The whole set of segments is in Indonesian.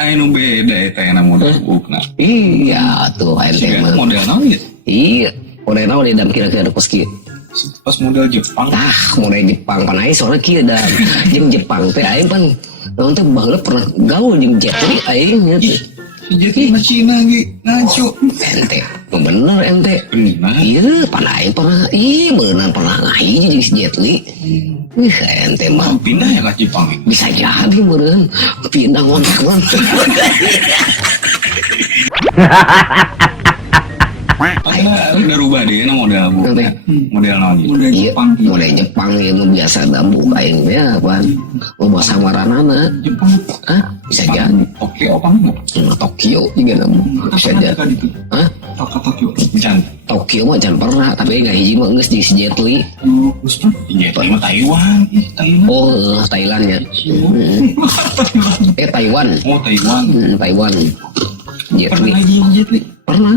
Anu beda eta yang model bukna. Iya tuh ente mah. Model naon gitu? Iya, model naon dia kira-kira kos kieu. Pas model Jepang. Model Jepang pan aya soalnya kieu da. Jeung Jepang teh aing pan naon teh baheula pernah gaul jeung Jet Li aing gitu. Jadi mah Cina ge ngaco. Ente, bener ente. Bener. Iya, pan aing pernah, beneran pernah ngahiji jeung si Jet Li. Ente mah Pindah ya ke Jepang. bisa jadi meureun pindah ngontrak. Udah rubah deh model bukna. Model naon gitu. Model Jepang. Model Jepang ieu mah biasa da buka aing teh apaan. Mau bahasa maranana. Jepang. Hah? Bisa jadi. Oke, opang enggak? Tokyo juga namun bisa jadi. Hah? Tokyo. Jangan. Tokyo mah jangan pernah, tapi nggak hiji mah geus di si Jet Li. Jet Li mah Taiwan. Oh, Thailand ya. Taiwan. Oh, Taiwan. Taiwan. Jet Pernah Li. ngaji Jet Li? Pernah.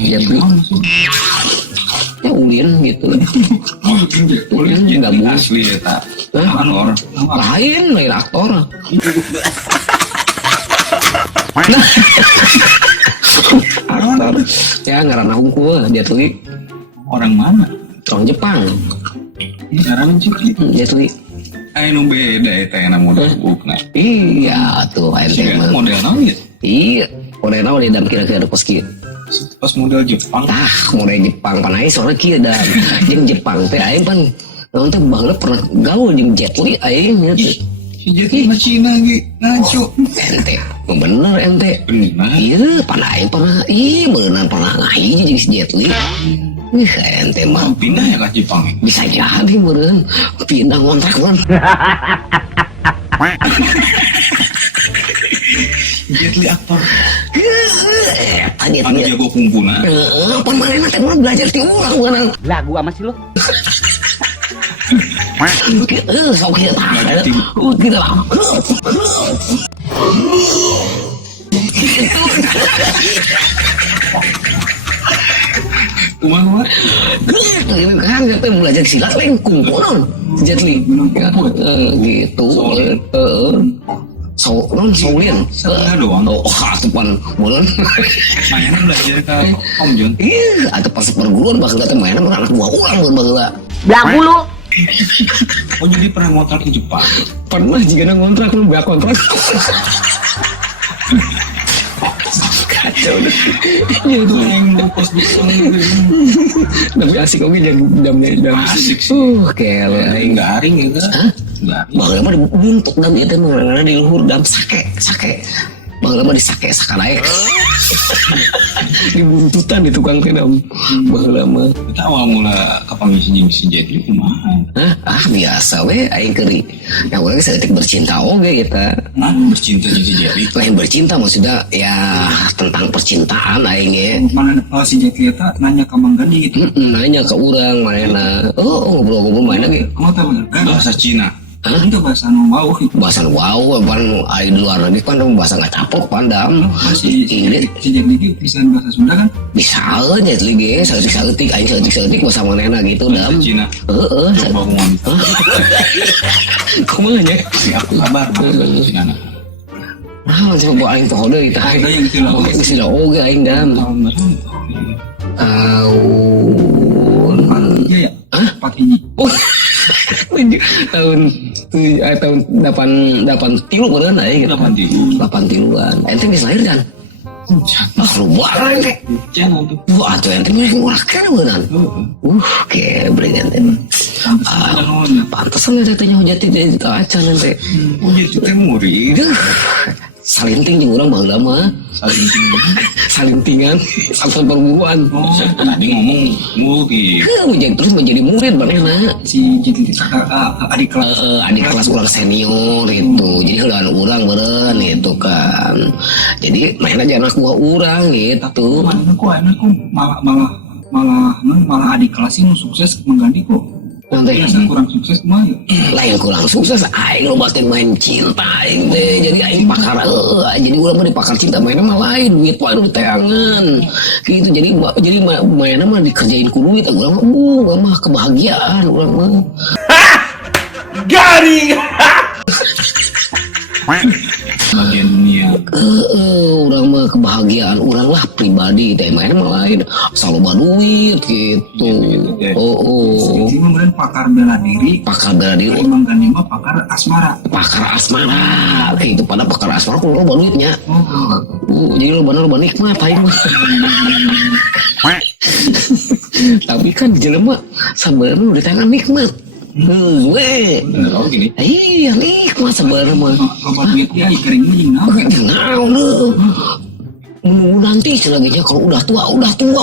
Jet Li. Ya ulin gitu. Ulin gabung. Asli ya tak. Aktor. Lain aktor. Aktor. Ya ngaranna hungkul Jet Li. Orang mana? Orang Jepang. Sekarang Jet Li. Jet Li. Anu beda eta yang model bukna. Iya tuh ente mah. Model naon gitu? Iya, model naon dia kira-kira kos kieu. Pas model Jepang. Model Jepang pan aya soalnya kieu da. Jeung Jepang teh aing pan naon teh baheula pernah gaul jeung Jet Li aing gitu. Jet Li mah Cina ge ngaco. Ente, bener ente. Bener. Iya, pan aing pernah, beneran pernah ngahiji jeung si Jet Li. Ente mah Pindah ya ke Jepang. bisa jadi meureun pindah ngontrak. Jet Li aktor. Jet Anu Li. jago kumpuna. Pemainna teh mah belajar ti urang beunang. Lah gua masih lo. Sok kieu tah. Kita lah. Kumaha? Kan kita belajar silat lain kumpul dong Jet Li gitu Shaolin doang. Atuh pan bulan Mainan belajar ke Om Jun. atuh pas perguruan bakal teh mainan anak buah urang baheula Belagu lu. Oh jadi pernah ngontrak di Jepang. pernah jika ngontrak lu beak kontrak kacau deh ya itu Yang pos di sana tapi asik oke jamnya asik sih. Kele aing Enggak aring gitu. Enggak aring. baheula mah dibuntuk dam ieu teh mah di luhur dam sake baheula mah disake sakanae dibuntutan di tukang teh dam baheula mah Kita awal mula kapan si Jet Li kumaha? biasa we aing keuri yang urang saeutik bercinta oge kita Nah, bercinta jeung si Jet Li. lain bercinta maksudnya ya tentang percintaan aing ge Mana si Jet Li eta nanya ke Mang Gadi gitu. nanya ke urang manehna ngobrol-ngobrol main lagi Kamu tahu kan bahasa Cina. Itu bahasa nu mau gitu. bahasa wow pan di luar negeri kan bahasa nggak capok pandam Si Inggris Jet Li bisa bahasa Sunda kan? bisa aja Jet Li ge saeutik aing saeutik bahasa manehna gitu Bahasa dam Cina. heeh Coba ngomong. kumaha nya Si aku kabar bahasa Cina. coba aing teh deui tah Ada yang istilah oge. istilah oge aing dam Tahun berapa? tahun Iya ya. Pak hiji. tahun 8 tilu beneran aing 83. 8 tiluan ente geus lahir dan lu barang ente Jangan tuh. atuh ente mah murah kan beneran kebreng ente pantesan ente teh nyojati di acan ente Jet Li murid. salinting jeung urang baheula mah Saling tinggi. salintingan sampai perguruan Oh, tadi ngomong murid. menjadi murid manehna Si Jet Li adik kelas. adik kelas urang senior itu jadi heulaan urang beureun gitu kan jadi mainnya aja anak buah urang gitu Anakku malah adik kelas ini sukses mengganti kok. nanti Biasa kurang sukses mah ya. lain kurang sukses aing lo batin main cinta aing teh jadi aing pakar jadi urang mah dipakar cinta mainnya mah lain duit wae nu teangan gitu jadi mainnya mah dikerjain ku duit urang mah kebahagiaan urang mah Garing. bagian dunia. Orang mah kebahagiaan orang lah pribadi teh main mah lain asal loba duit gitu. Ini kemudian pakar bela diri. Pakar bela diri. Imam Gani mah pakar asmara. Pakar asmara gitu. Pada pakar asmara kudu loba duitnya. Jadi loba nikmat aing mah. Tapi kan jelema sabarna udah tangan nikmat. Oh gini. Iya nikmat sabarna mah. Loba duitnya keringnya Naon nanti selagi kalau udah tua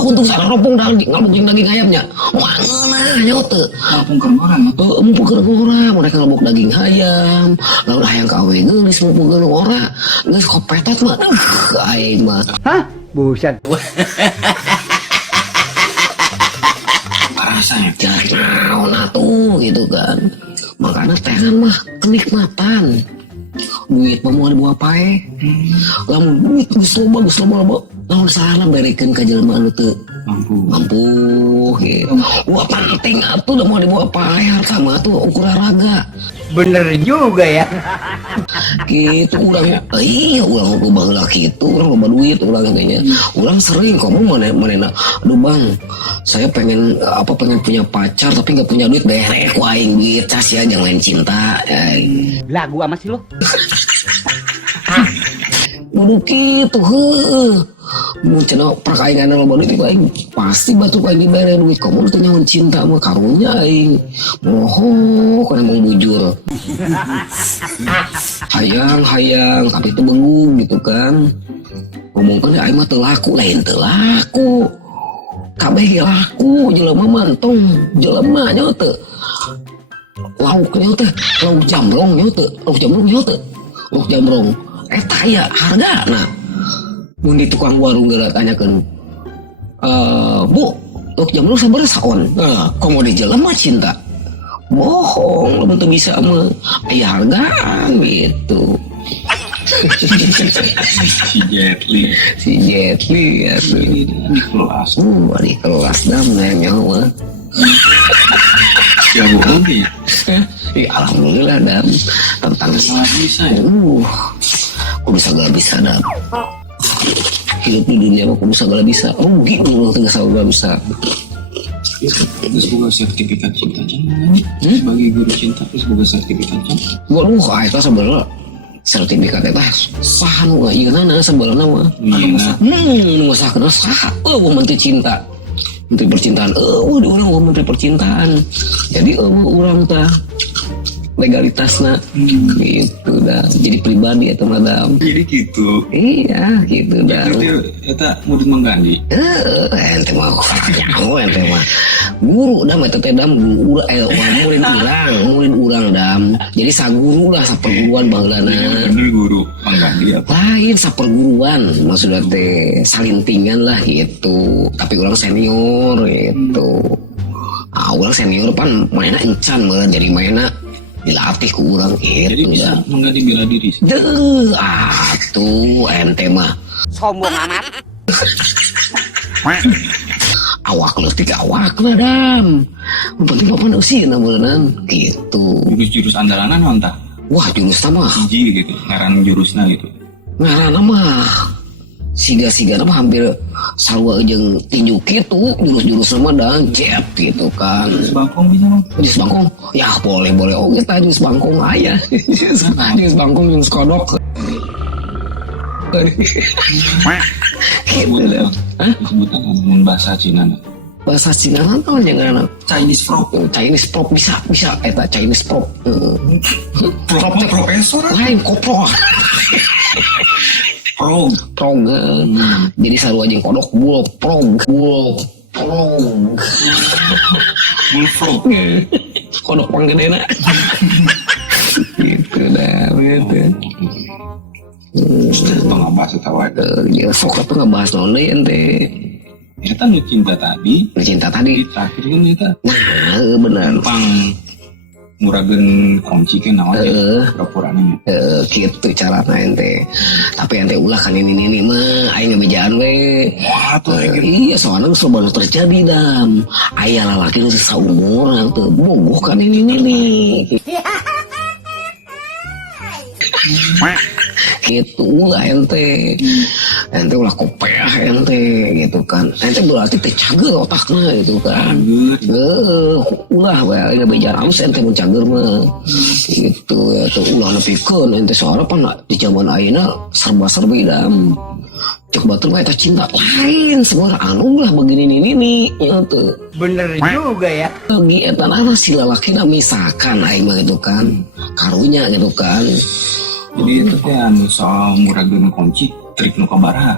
untuk sarang ropong ngalbuk daging ayamnya mana nyote ngapung ke orang mumpung ke orang mereka ngalbuk daging ayam lalu hayang kawe geus mumpung ke orang geus kopetot mah aing mah Hah? Buset. rasanya jadi naon atuh gitu kan makanya tenan mah kenikmatan duit mau dibawa pae lamun duit geus loba lamun salah berekeun ka jelema anu teu mampu gitu wah penting atuh udah mau dibawa pae harta mah tuh ukuran raga Bener juga ya. gitu urang urang loba heula kitu urang loba duit urang katanya urang sering ngomong manehna aduh bang saya pengen punya pacar tapi nggak punya duit berek ku aing duit cas ya jangan main cinta Lagu amat sih lo. kudu kitu heuh mun cenah perkaingan loba duit aing pasti batu aing dibere duit kamu teh nyaman cinta mah karunya aing moho kana mau bujur hayang tapi itu bengung gitu kan ngomongkeun aing mah teu laku lain teu laku kabeh ge laku jelema mantong jelema nya teu lauknya teh lauk jamrong nya teu lauk jamrong eta aya hargana mun di tukang warung geura tanyakeun bu lauk jamrong sabaraha saon komo di jelema cinta bohong lamun teu bisa mah aya hargaan gitu si Jetli ya di kelas di kelas dam nyawa ya bohong ya alhamdulillah dam tentang bisa ya kudu sagala bisa dam hidup di dunia mah kudu sagala bisa gitu loh teu sagala bisa terus buka sertifikat cinta sebagai guru cinta terus buka sertifikat cinta waduh eta sebenarnya sertifikat eta saha nu ieu-na sebenarnya mah nu masakeun saha menteri cinta menteri percintaan di urang menteri percintaan jadi urang teh legalitasna gitu dah jadi pribadi eta madam jadi gitu iya gitu dah eta murid mengganti ente mah nyaho ente mah guru dam eta teh dam murid urang dam jadi saguru lah saperguruan baheulana bener guru mengganti apa lain saperguruan maksudnya teh salintingan lah gitu tapi urang senior gitu urang senior pan mainna encan meureun jadi mainna dilatih ku urang gitu jadi bisa mengganti bela diri atuh ente mah Sombong amat. awak leutik awak lah dam penting papan usieuna meureunnan gitu jurus andalanan mantap wah jurusna mah hiji gitu ngaran jurusna gitu ngaranna mah siga-siga mah hampir sarua jeung tinju kitu jurus-jurusna mah dan jet gitu kan jurus bangkong bisa mah jurus bangkong ya boleh oge tah jurus bangkong aya jurus bangkong jurus kodok gitu dah sebutan dengan bahasa Cina bahasa Cina naon nya ngaranna Chinese prop bisa eta Chinese prop profesor lain kopro prog jadi sarua jeung kodok prog kodok panggedena gitu dah gitu tengah bahas tawa ya sok apa ngebahas naon deui ente eta nu cinta tadi di terakhir kan eta nah bener pang ngurageun kunci ke naon pura-purana gitu carana ente tapi ente ulah kan ini mah aing ngabejaan we wah tuh iya soalnya selalu terjadi dam aya lalaki nu saumuran teu bogoh kan ini gitu ulah ente ulah kopeh ente gitu kan, ente berarti teh cager otaknya gitu kan. Ulah bae bicara halus ente mun cager mah gitu ya tuh ulah nepikeun ente soalnya pan di zaman ayeuna serba-serbi dam. Cek batur mah eta cinta lain sebenarnya anu lah begini ini ya tuh. Bener juga ya. Lagi eta nana si lalaki misalkan aing mah gitu kan karunya gitu kan. Jadi itu teh anu soal murageun kunci trik nu kabaraha.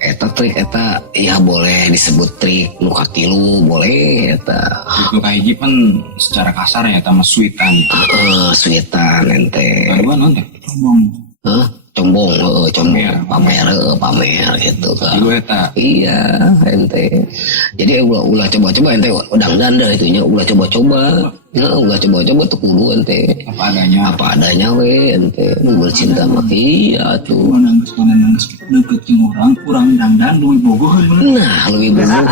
Eta trik eta ya boleh disebut trik nu katilu boleh eta. Trik nu kahiji pan secara kasar ya eta mah sweetan. Sweetan ente. Kedua non teh ngomong. Combong, pamer gitu kan. Iya, ente. Jadi ulah coba-coba ente dangdan dah itunya, ulah coba-coba. Ya, ulah coba-coba tuh kudu ente. Apa adanya we ente. Bercinta mah iya tuh. Nangis deket jeung urang dangdan leuwih bogoh. Nah, leuwih bogoh.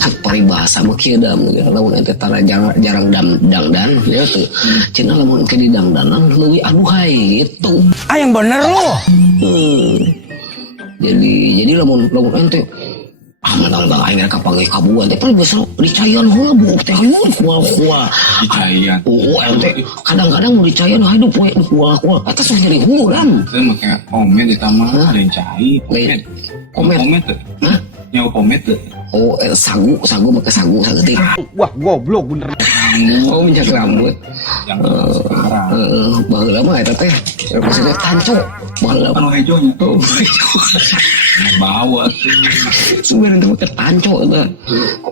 Cek paribasa mah kieu da lamun ente tara jarang dangdan ya tuh. Cenah lamun ke di dangdanan leuwih aduhai gitu. Yang bener lu. Jadi lamun ente mantan bang aing rek panggil kabuan teh paling biasa dicayan heula bu teh hayun kual. Dicayan. Ente kadang-kadang mau dicayan hidup we kual. Atas mah nyeri hulu dan. Teu make omet eta mah ada yang cai. Omet teh. Hah? Nyawa omet teh. Oh, sagu make sagu saeutik. Wah, goblok bener. Oh, minyak rambut. Yang sekarang. Baheula mah eta teh maksudnya tanco. Baheula Anu hejonya. Oh, bawa tuh. sebenarnya itu pakai tanco itu.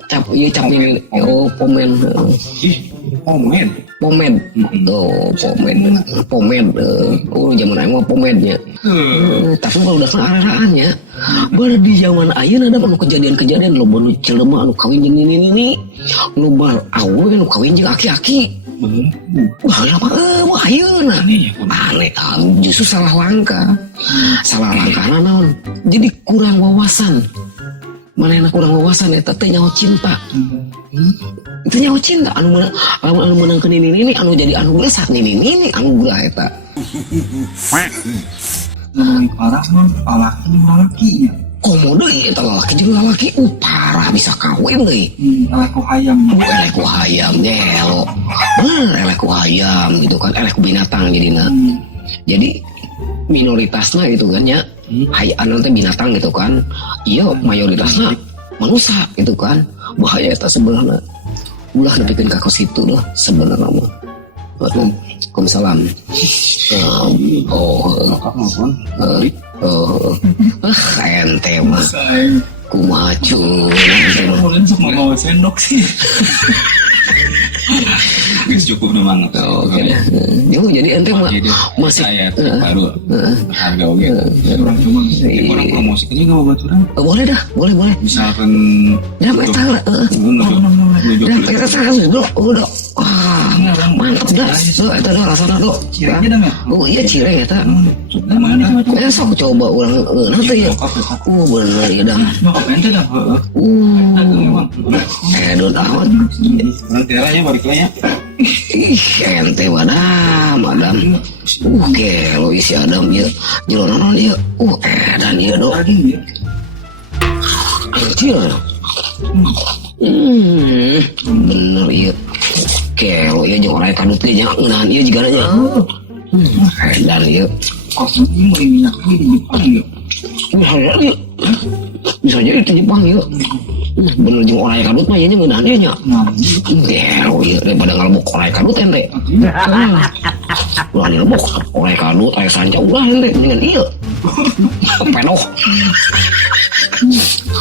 Cap ini pomen. Ih, omet. Pomed. Pomed. Oh, zaman ayeuna mah pomednya. Tapi kalau udah kena arah-arahnya, baru di zaman ayeuna ada anu kejadian-kejadian lo baru jelema anu kawin jeung ini. Lo bar awewe anu kawin jeung aki-aki. Wah, wah ayeuna aneh, justru salah langkah naon. Jadi kurang wawasan. Manehna kurang wawasan eta teh nyawa cinta. Itu nyawa cinta anu menangkeun ini anu jadi anu gelesak ini anu gula eta. Lebih parah mah laki. Komodo eta lalaki jeung lalaki parah bisa kawin deui. Elek hayam. Elek ku hayam gelo. Bener elek ku hayam gitu kan, elek binatang jadina. Jadi minoritasnya gitu kan ya. Hayaan teh binatang gitu kan. Iya mayoritasnya manusia gitu kan. Bahaya eta sebenarnya. Ulah nepikeun ka situ lah sebenarnya mah. Waalaikumsalam. Ente mah kumaha cuy. Mulai sok mau sendok sih. Guys cukup memang. Oke deh. Jadi ente mah masih saya baru harga oke. Kurang promosi ini enggak buat orang. Boleh dah, boleh. Misalkan dah eta lah. Dah kita salah dulu. Udah. Wah, mantap dah. Eta dah rasana do. Cirengnya dah. Oh iya cireng eta. Mana Sok coba urang nanti ya. Bener ya dah. mau ente dah. Edot amat. Nanti lah ya balik lah ya. Ih, ente madam. Lo isi Adam ya. Jelonan dia. Edan dia do. Anjir. Bener iya. Lo iya jeung orang kadut ge nya ngeunahan ieu jigana nya. Edan ieu. Kok ini mau minyak di Jepang ya? Bisa jadi di Jepang ya. Bener jeung orang kadut mah ieu nya ngeunahan ieu nya. Gelo ieu daripada ngalebok orang kadut ente. Ulah ngalebok orang kadut aya sanca ulah ente dengan ieu. Pedoh.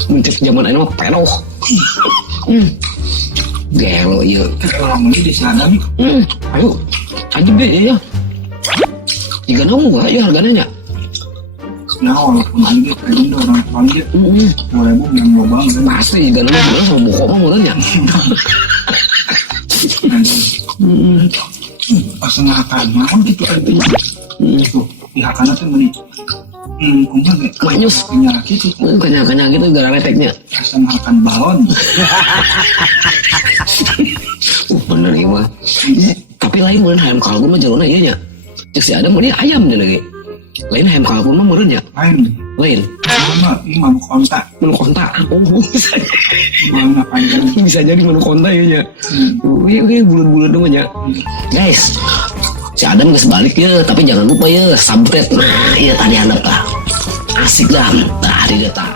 Mencek zaman ayeuna mah pedoh. Gelo ieu. Orang ini disadami. Ayo. Anjing ge ya. Jika nunggu ya harganya. Nah, walaupun ini kayaknya orang panggil, boleh yang lobang kan? Pasti jika nunggu sama buku mah mulanya. Pas ngatain, mau gitu kan? Tuh, pihak kanan tuh meni. Kumpul gak? Manyus. Kenyak gitu. Kenyak gitu gara leteknya. Rasa makan balon. Bener ya mah. Tapi lain mulai hayam kalbu mah jalurnya iya nya. Cek si Adam dia ayam dia lagi. Lain ayam kalkun mah meureun ya. Lain. Sama ini mah kontak. Menu kontak. Oh, bisa. Mana panjang. Bisa jadi menu kontak ya nya. Oke, bulan-bulan namanya. Guys, si Adam geus balik ya, tapi jangan lupa ya subscribe. Nah, iya tadi handap tah. Asik dah. Tah, dia tah.